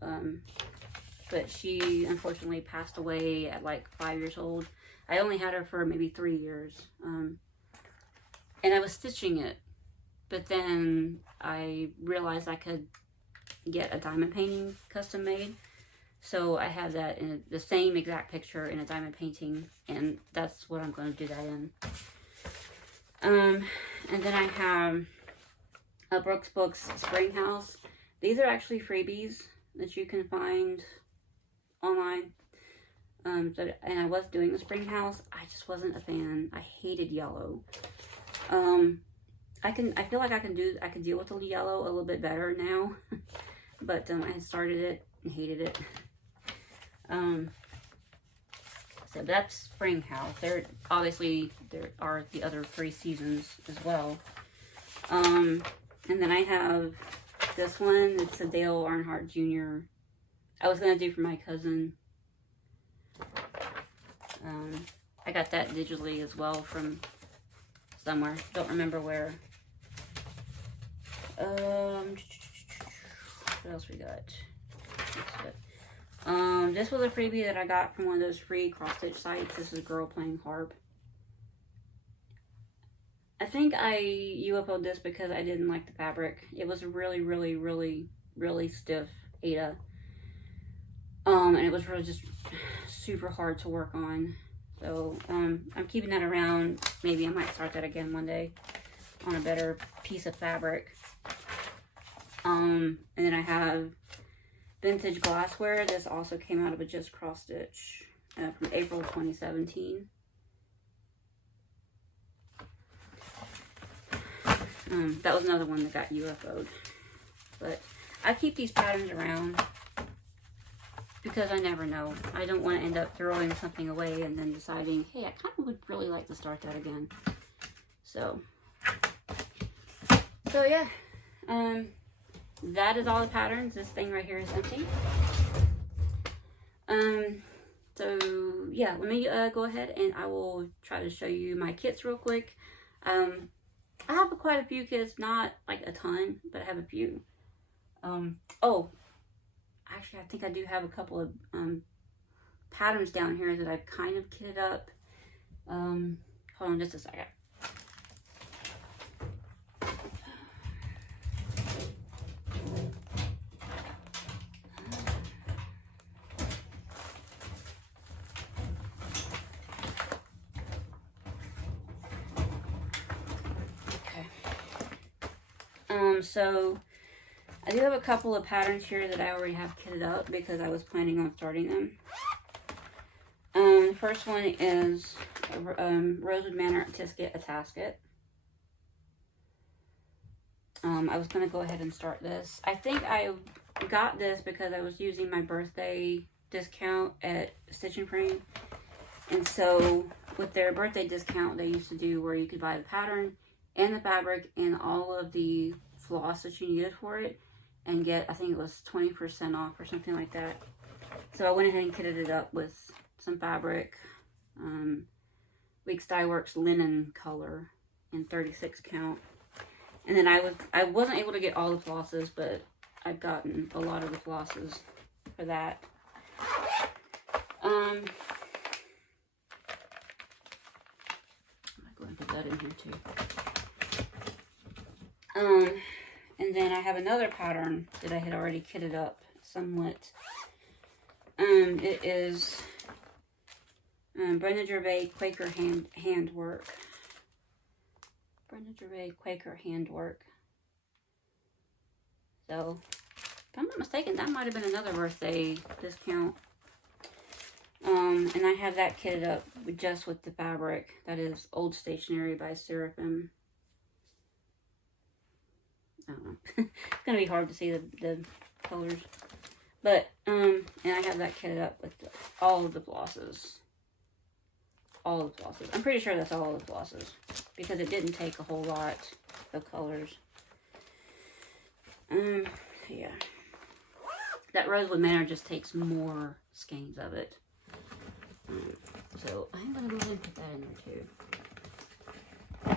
But she unfortunately passed away at like 5 years old. I only had her for maybe 3 years. And I was stitching it, but then I realized I could get a diamond painting custom made. So I have that in the same exact picture in a diamond painting, and that's what I'm going to do that in. And then I have a Brooks Books Spring House. These are actually freebies that you can find online. And I was doing the Spring House. I just wasn't a fan. I hated yellow. I feel like I can deal with the yellow a little bit better now. But I had started it and hated it. So that's Spring House. There are the other 3 seasons as well. And then I have this one. It's a Dale Earnhardt Jr. I was gonna do for my cousin. I got that digitally as well from somewhere. Don't remember where. What else we got? This was a freebie that I got from one of those free cross-stitch sites. This is a girl playing harp. I think I UFO'd this because I didn't like the fabric. It was really, really, really, really stiff Aida. And it was really just super hard to work on. So, I'm keeping that around. Maybe I might start that again one day on a better piece of fabric. And then I have Vintage Glassware. This also came out of a Just Cross Stitch from April 2017. That was another one that got UFO'd. But I keep these patterns around because I never know. I don't want to end up throwing something away and then deciding, hey, I kind of would really like to start that again. So yeah. That is all the patterns. This thing right here is empty. So yeah, let me go ahead and I will try to show you my kits real quick. I have quite a few kits, not like a ton, but I have a few. Oh, actually I think I do have a couple of patterns down here that I've kind of kitted up. Hold on just a second. So I do have a couple of patterns here that I already have kitted up because I was planning on starting them. First one is Rosewood Manor Tisket a Tasket. I was going to go ahead and start this. I think I got this because I was using my birthday discount at Stitch and Frame. And so with their birthday discount, they used to do where you could buy the pattern and the fabric and all of the floss that you needed for it and get, I think it was 20% off or something like that. So I went ahead and kitted it up with some fabric, Weeks Dye Works linen color in 36 count. And then I wasn't able to get all the flosses, but I've gotten a lot of the flosses for that. I'm going to put that in here too. And then I have another pattern that I had already kitted up somewhat. It is Brenda Gervais Quaker handwork. Brenda Gervais Quaker handwork. So, if I'm not mistaken, that might have been another birthday discount. And I have that kitted up just with the fabric. That is Old Stationery by Seraphim. I don't know. It's going to be hard to see the colors. But, and I have that kitted up with all of the flosses. All of the flosses. I'm pretty sure that's all of the flosses. Because it didn't take a whole lot of colors. Yeah. That Rosewood Manor just takes more skeins of it. So, I'm going to go ahead and put that in there too.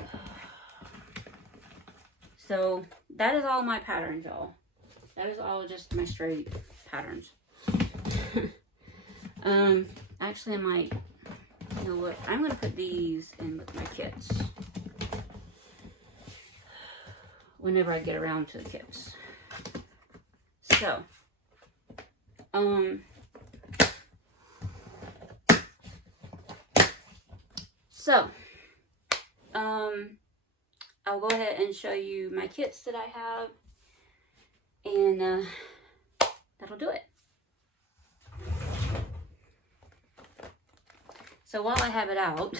So, that is all my patterns, y'all. That is all just my straight patterns. Actually, I might, you know what, I'm going to put these in with my kits. Whenever I get around to the kits. I'll go ahead and show you my kits that I have, and that'll do it. So while I have it out,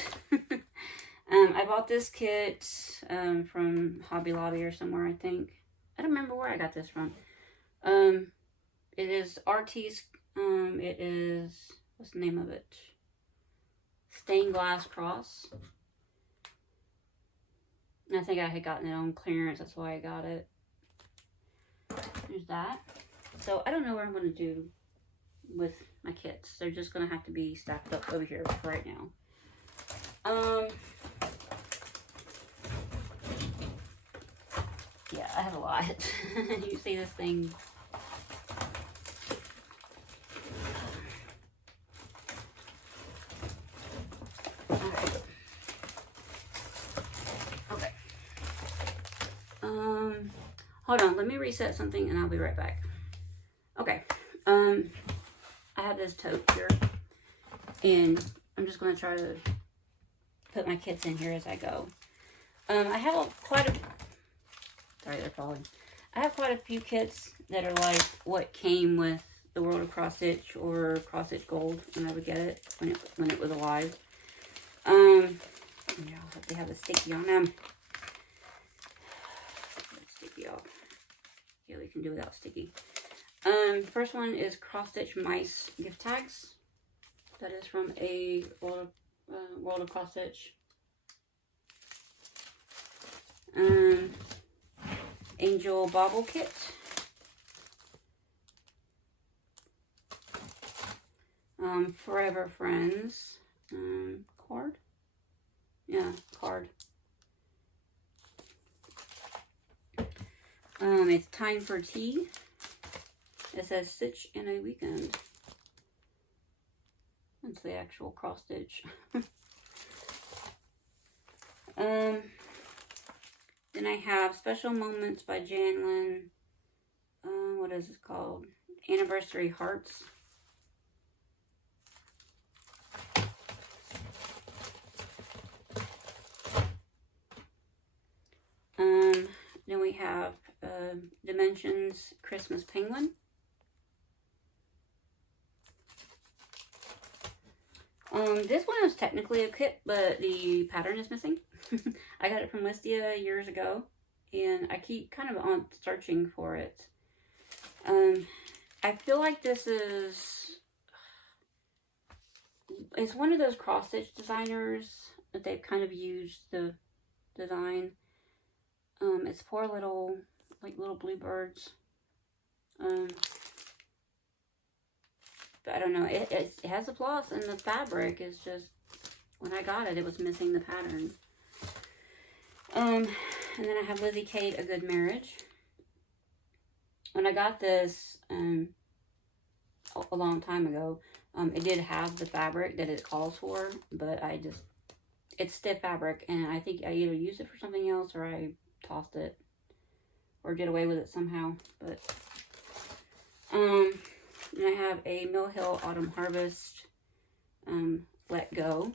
I bought this kit from Hobby Lobby or somewhere, I think. I don't remember where I got this from. It is RT's, it is, what's the name of it? Stained Glass Cross. I think I had gotten it on clearance, that's why I got it. There's that. So I don't know what I'm going to do with my kits. They're just going to have to be stacked up over here for right now. Yeah, I have a lot. You see this thing. Hold on, let me reset something and I'll be right back. Okay, I have this tote here, and I'm just going to try to put my kits in here as I go. I have quite a, sorry, they're falling. I have quite a few kits that are like what came with the World of Cross Stitch or Cross Stitch Gold when I would get it, when it was alive. Yeah, they have a sticky on them. Sticky off. Yeah, we can do without sticky. First one is Cross Stitch Mice gift tags. That is from a World of Cross Stitch. Angel Bobble Kit. Forever Friends. Card? Yeah, card. It's Time for Tea. It says Stitch in a Weekend. That's the actual cross stitch. Then I have Special Moments by Janlyn. What is it called? Anniversary Hearts. Then we have Dimensions Christmas Penguin. This one is technically a kit, but the pattern is missing. I got it from Listia years ago, and I keep kind of on searching for it. I feel like this is, it's one of those cross-stitch designers that they've kind of used the design. It's 4 little, like little bluebirds. But I don't know, it has a floss, and the fabric is just, when I got it, it was missing the pattern. And then I have Lizzie Kate, A Good Marriage. When I got this a long time ago, it did have the fabric that it calls for, but it's stiff fabric, and I think I either used it for something else or I tossed it or did away with it somehow. But and I have a Mill Hill Autumn Harvest Let Go.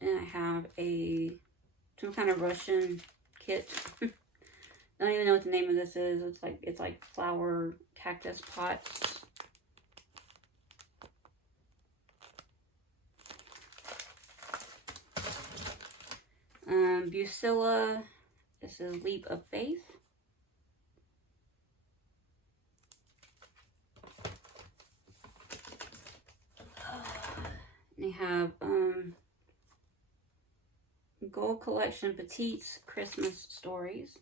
And I have some kind of Russian kit. I don't even know what the name of this is. It's like flower cactus pots. Bucilla. This is Leap of Faith. They have Gold Collection Petites Christmas Stories.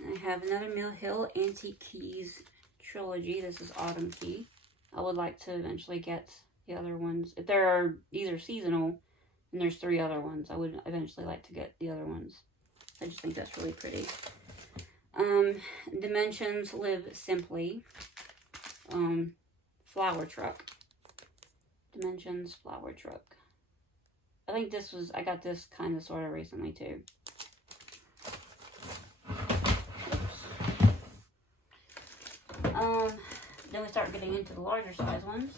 I have another Mill Hill Antique Keys trilogy. This is Autumn Key. I would like to eventually get the other ones. If there are either seasonal, and there's 3 other ones, I would eventually like to get the other ones. I just think that's really pretty. Dimensions Live Simply. Flower Truck. Dimensions Flower Truck. I think I got this kind of sort of recently too. Then we start getting into the larger size ones.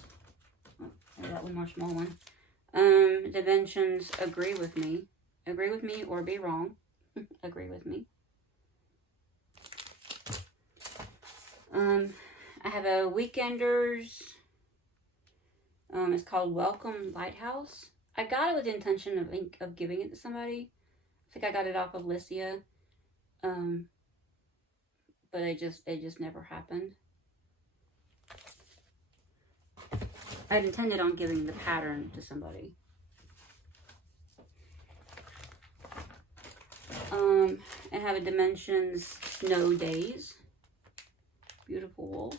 Oh, there's that one more small one. Dimensions Agree With Me. Agree with me or be wrong. Agree with me. I have a Weekenders. It's called Welcome Lighthouse. I got it with the intention of giving it to somebody. I think I got it off of Listia. But it just never happened. I had intended on giving the pattern to somebody. I have a Dimensions Snow Days. Beautiful Wolf.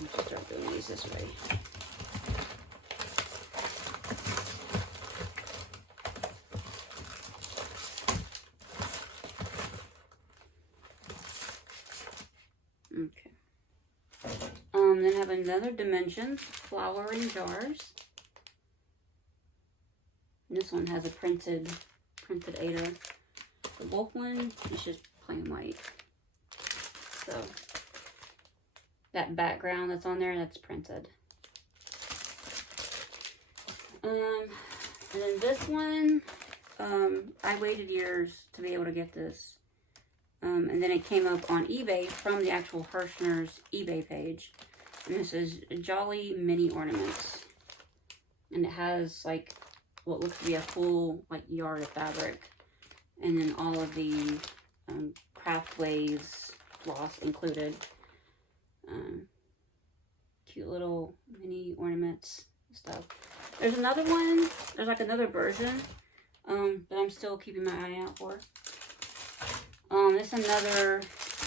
Let's start doing these this way. Okay. Then I have another Dimensions Flower in Jars. And this one has a printed Ada. The wolf one is just plain white. So that background that's on there, that's printed. And then this one, I waited years to be able to get this. And then it came up on eBay from the actual Hirschner's eBay page. And this is Jolly Mini Ornaments. And it has like what looks to be a full like yard of fabric. And then all of the Craftways floss included. Cute little mini ornaments and stuff. There's another one. There's like another version that I'm still keeping my eye out for. This is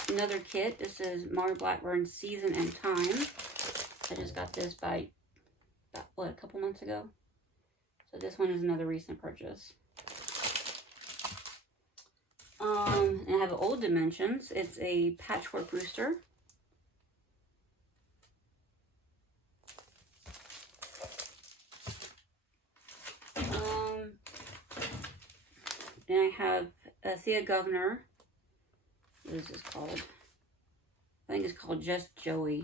another kit. This is Mari Blackburn's Season and Time. I just got this by a couple months ago. So this one is another recent purchase. And I have Old Dimensions. It's a patchwork rooster. Then I have Thea Governor. What is this called? I think it's called Just Joey.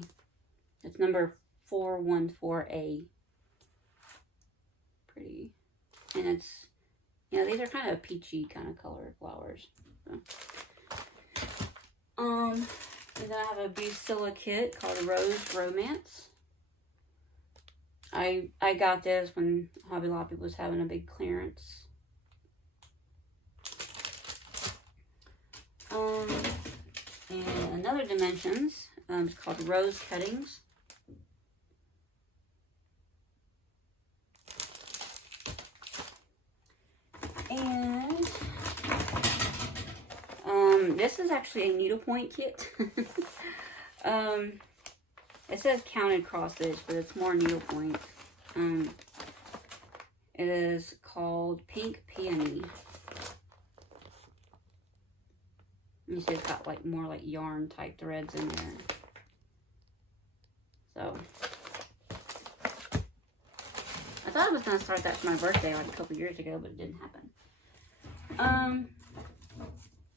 It's number 414A. Pretty. And it's, you know, these are kind of peachy kind of colored flowers. So. And then I have a Busilla kit called Rose Romance. I got this when Hobby Lobby was having a big clearance. And another Dimensions, it's called Rose Cuttings. And this is actually a needlepoint kit. It says counted cross stitch, but it's more needlepoint. It is called Pink Peony. You see it's got like more like yarn type threads in there. So I thought I was gonna start that for my birthday like a couple years ago, but it didn't happen.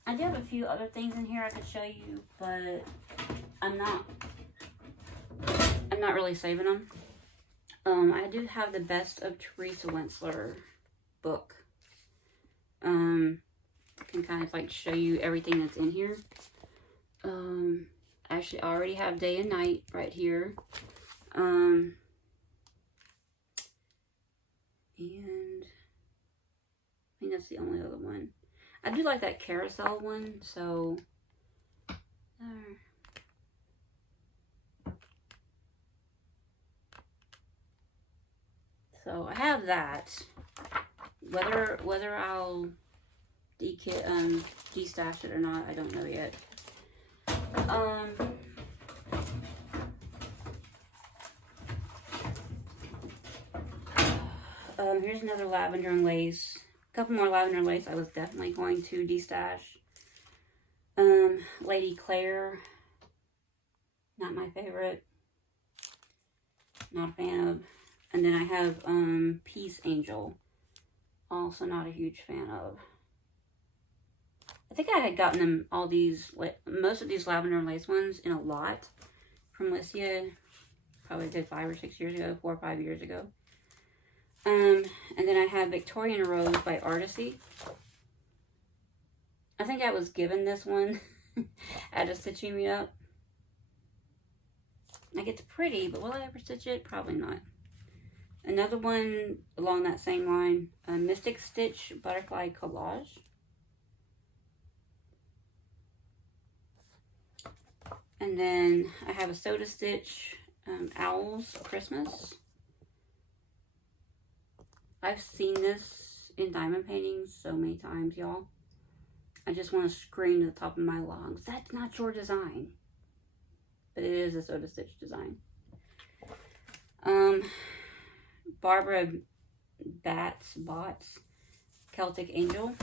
I do have a few other things in here I could show you, but I'm not really saving them. I do have the Best of Teresa Wentzler book. Can kind of like show you everything that's in here. Actually, I already have Day and Night right here. And I think that's the only other one. I do like that carousel one, so so I have that. Whether I'll destash it or not, I don't know yet. Here's another lavender and lace. A couple more lavender and lace I was definitely going to destash. Lady Claire, not my favorite. Not a fan of. And then I have Peace Angel, also not a huge fan of. I think I had gotten them most of these lavender and lace ones in a lot from Licia. Probably did 5 or 6 years ago, 4 or 5 years ago. And then I have Victorian Rose by Artisy. I think I was given this one at a stitching meetup. Like, it's pretty, but will I ever stitch it? Probably not. Another one along that same line, Mystic Stitch Butterfly Collage. And then I have a Soda Stitch Owls Christmas. I've seen this in diamond paintings so many times, y'all. I just want to scream to the top of my lungs, that's not your design. But it is a Soda Stitch design. Barbara Bott's Celtic Angel.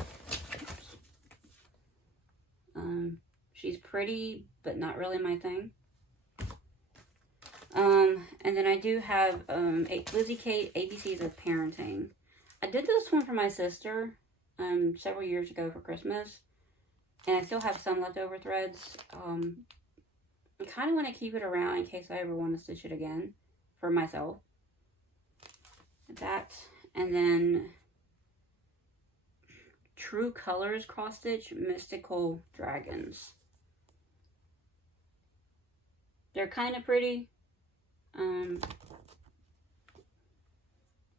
She's pretty, but not really my thing. And then I do have Lizzie Kate ABCs of Parenting. I did this one for my sister several years ago for Christmas, and I still have some leftover threads. I kind of want to keep it around in case I ever want to stitch it again for myself. That, and then True Colors cross stitch Mystical Dragons. They're kind of pretty.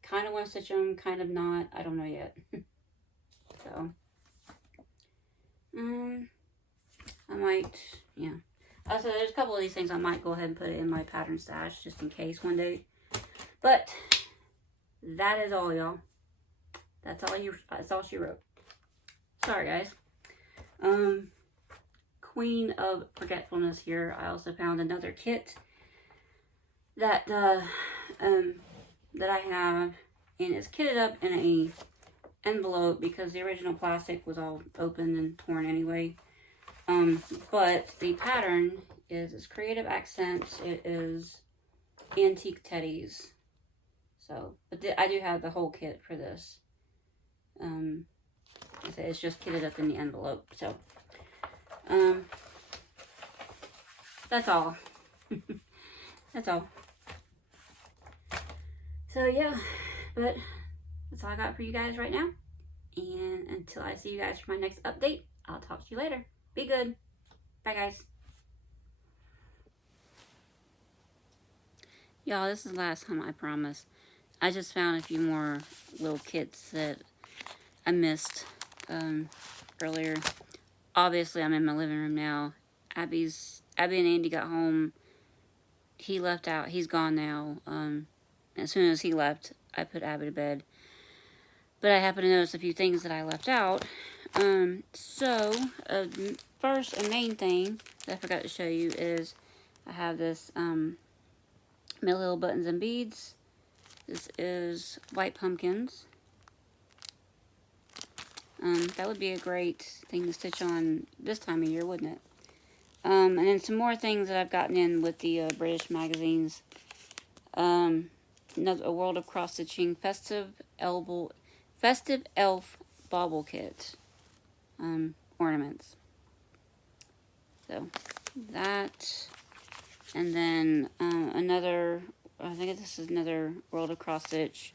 Kind of want to stitch them, kind of not. I don't know yet. So, I might, yeah. Also, there's a couple of these things I might go ahead and put it in my pattern stash just in case one day. But that is all, y'all. That's all she wrote. Sorry, guys. Queen of Forgetfulness here. I also found another kit that that I have, and it's kitted up in a envelope because the original plastic was all open and torn anyway. But the pattern is Creative Accents. It is Antique Teddies. So, but I do have the whole kit for this. It's just kitted up in the envelope. So, that's all. That's all. So yeah, but that's all I got for you guys right now. And until I see you guys for my next update, I'll talk to you later. Be good. Bye, guys. Y'all, this is the last time, I promise. I just found a few more little kits that I missed earlier. Obviously, I'm in my living room now. Abby and Andy got home. He left out. He's gone now. As soon as he left, I put Abby to bed. But I happened to notice a few things that I left out. First, a main thing that I forgot to show you is I have this Mill Hill Buttons and Beads. This is White Pumpkins. That would be a great thing to stitch on this time of year, wouldn't it? And then some more things that I've gotten in with the British magazines. A World of Cross Stitching Festive Elf Bauble Kit ornaments. So that, and then another. I think this is another World of Cross Stitch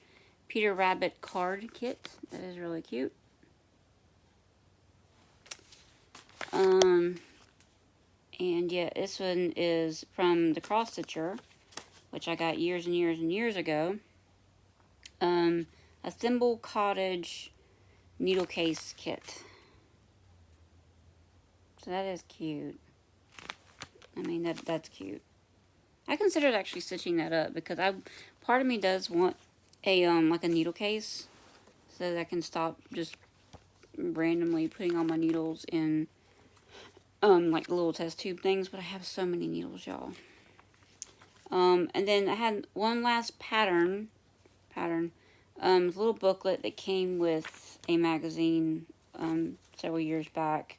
Peter Rabbit card kit. That is really cute. And yeah, this one is from the Cross Stitcher, which I got years and years and years ago. A Thimble Cottage needle case kit. So that is cute. I mean, that's cute. I considered actually stitching that up because part of me does want a like a needle case so that I can stop just randomly putting all my needles in like little test tube things, but I have so many needles, y'all. And then I had one last pattern, a little booklet that came with a magazine several years back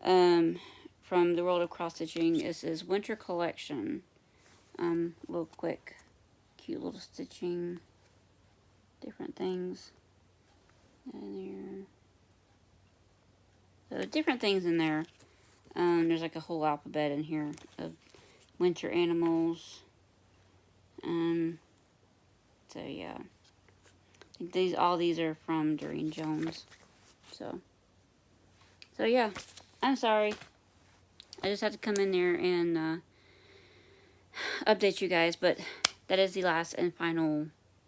from the World of Cross Stitching. This is Winter Collection. Little quick, cute little stitching, different things in there. So different things in there. There's like a whole alphabet in here of winter animals. So yeah, I think all these are from Doreen Jones. So yeah, I'm sorry. I just had to come in there and update you guys, but that is the last and final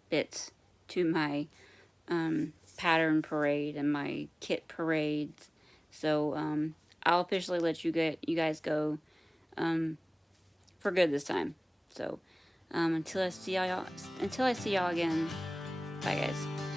bits to my pattern parade and my kit parades. So I'll officially let you guys go for good this time. So until I see y'all again, bye guys.